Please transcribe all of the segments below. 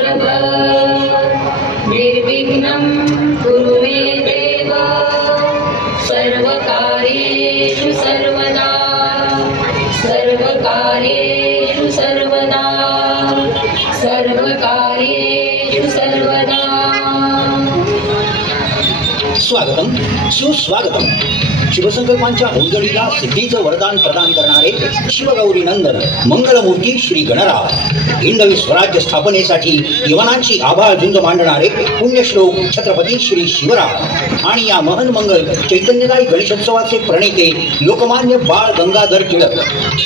सहस्रभर निर्विघ्नं कुरु मे देव सर्वकार्येषु सर्वदा सर्वकार्येषु सर्वदा सर्वकार्येषु सर्वदा. स्वागतम सुस्वागतम. शिवसंकल्पांच्या उलगडीला सिद्धीचं वरदान प्रदान करणारे शिवगौरी नंदन मंगलमूर्ती श्री गणराव, हिंदवी स्वराज्य स्थापनेसाठी यवनांची आभाळ झुंज मांडणारे पुण्यश्लोक छत्रपती श्री शिवराव आणि या महन मंगल चैतन्यदायी गणेशोत्सवाचे प्रणेते लोकमान्य बाळ गंगाधर टिळक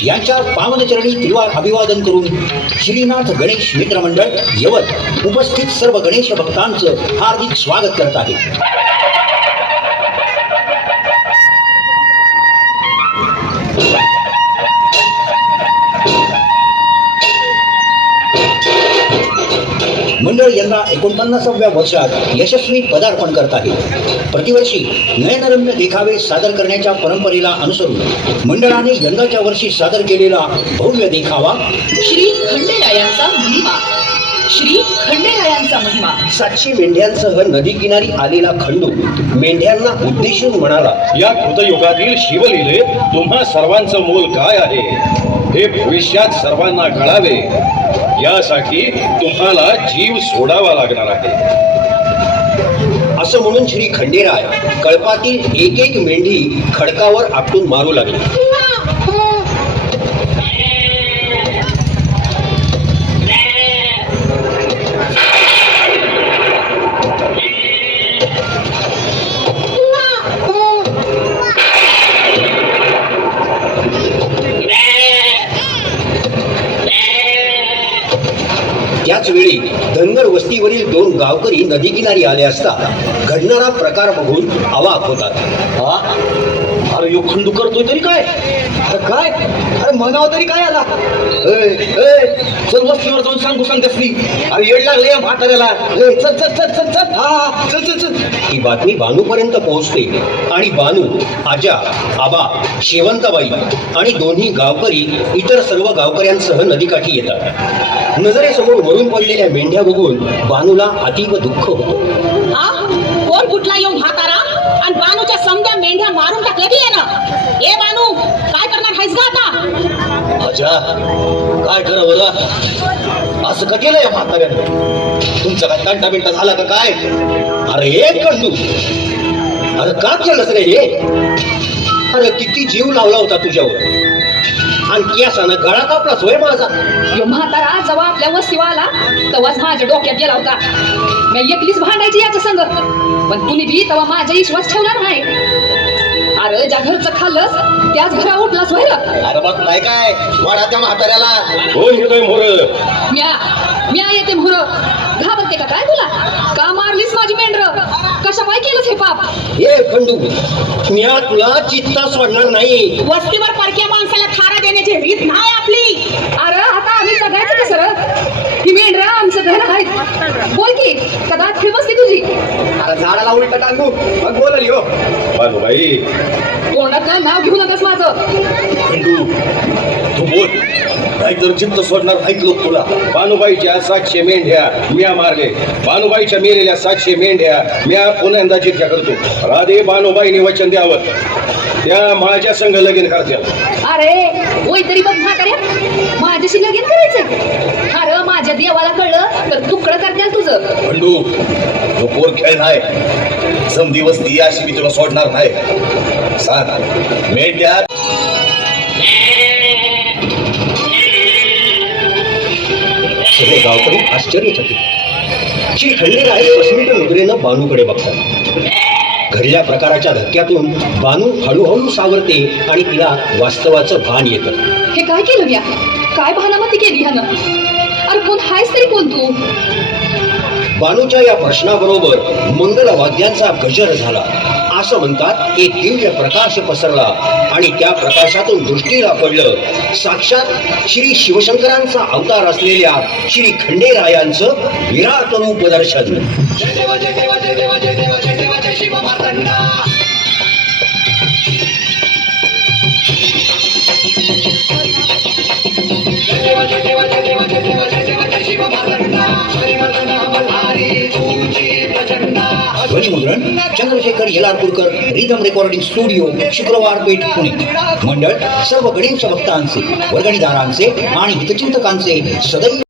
यांच्या पावनचरणी त्रिवार अभिवादन करून श्रीनाथ गणेश मित्र मंडळ यवत उपस्थित सर्व गणेश भक्तांचं हार्दिक स्वागत करत आहे. मंडळ यंदा 49व्या वर्षात यशस्वी पदार्पण करत आहे. प्रतिवर्षी नयनरम्य देखावे सादर करण्याच्या परंपरेला अनुसरून मंडळाने यंदाच्या वर्षी सादर केलेला भव्य देखावा श्री खंडेरायांचा महिमा. श्री खंडेरायांचा महिमा. 700 मेंढ्यांसह नदी किनारी आलेला खंडू मेंढ्यांना उद्देशून म्हणाला, या कृतयुगातील शिवलीले तुम्हा सर्वांचं मोल काय आहे हे भविष्यात सर्वांना कळावे, यासाठी तुम्हाला जीव सोडावा लागणार आहे. असं म्हणून श्री खंडेराय कळपातील एक एक मेंढी खडकावर आपटून मारू लागले. त्याच वेळी धनगर वस्तीवरील 2 गावकरी नदी किनारी आले असता घडणारा प्रकार बघून अवाक होतात. अरे यो खंडू करतोय तरी काय? अरे काय? अरे म्हणावं तरी काय आला? चल वस्तीवर जाऊन सांगू सांगतेस. अरे येड लागले या म्हाताऱ्याला. चल चल चल चल चल. हा चल चल चल. ही बातमी बानूपर्यंत पोहोचते आणि बानू, आजा, आबा, शेवंताबाई आणि दोन्ही गावकरी इतर सर्व गावकऱ्यांसह नदीकाठी येतात. नजरेसमोर मरून पडलेल्या मेंढ्या बघून बानूला अतीव दुःख होतं. कोण कुठला येऊन म्हातारा आणि बानूच्या समद्या मेंढ्या मारून टाकल्या की ना. ए बानू, काय करणार आहेस गा आता? आजा, काय करा बरं, असं का केलं या म्हाताऱ्यानं? तुमचा काय तंटा बिंटा झाला का काय? अरे एक खंडू, अरे का केलं रे हे? अरे किती जीव लावला होता तुझ्यावर आणि केसानं गळा कापला सोय माझा. यो म्हातारा जेव्हा आपल्या वस्तीवर आला तेव्हाच माझ्या डोक्यात गेला होता. मी एकलीच भांडायची याच्या संग, पण तुम्ही बी तेव्हा माझा विश्वास ठेवला नाही. अरे ज्या घरचं खाल्लंस त्याच घरा उठलाच होय. अरे बघ नाही काय वाडा त्या म्हाताऱ्याला. कोण येतोय मोर? म्या येते मोर. घाबरते का काय तुला? का मारलीस माझी मेंढर? कशा पाय केलंस हे पाप? हे खंडू, मी तुला चित्ता सोडणार नाही. वस्तीवर परक्या माणसाला थारा देण्याची रीत नाही आपली. अरे आता आम्ही सगळ्याच कसं ही मेंढर आमचं धन आहे. बोल की कदाच फी बसली तुझी. अरे झाडाला उलट टाकू मग बोलली हो. बाई कोणाचं नाव घेऊ नकस माझं. खंडू तू बोल, नाहीतर चित्त सोडणार नाहीत लोक तुला. बानुबाईच्या 700 मेंढ्या म्या मारले. बानुबाईच्या मेलेल्या 700 मेंढ्या म्या पुन्हा चित्या करतो. राधे बानुबाईने वचन द्यावं, त्या माझ्या संघ लगीन करत्या. अरे ओय तरी बघ म्हाताऱ्या, माझ्याशी लगीन करायचं. अरे माझ्या देवाला कळलं तर तुकडं करत्याल तुझं. खंडू तो पोर खेळ नाही. सम दिवस ती अशी मी तुला सोडणार नाही. सांग मेंढ्या. सगळे गावकरी आश्चर्यचकित. श्री खंडेराय स्मित मुद्रेनं बानूकडे बघतात. घडल्या प्रकाराच्या धक्क्यातून बानू हळूहळू सावरते आणि तिला वास्तवाचं भान येतं. हे काय केलं म्या? काय भानामती केली ह्यानं? अरे कोण हायस तरी कोण तू? बानूच्या या प्रश्नाबरोबर मंगल वाद्यांचा गजर झाला. असं म्हणतात एक दिव्य प्रकाश पसरला आणि त्या प्रकाशातून दृष्टीला पडलं साक्षात श्री शिवशंकरांचा अवतार असलेल्या श्री खंडेरायांचं विराट रूप दर्शन. शिव ध्वनिमुद्रण चंद्रशेखर येलारपूरकर रिदम रेकॉर्डिंग स्टुडिओ शुक्रवार पेठ पुणे. मंडळ सर्व गणेश भक्तांचे वर्गणीदारांचे आणि हितचिंतकांचे सदैव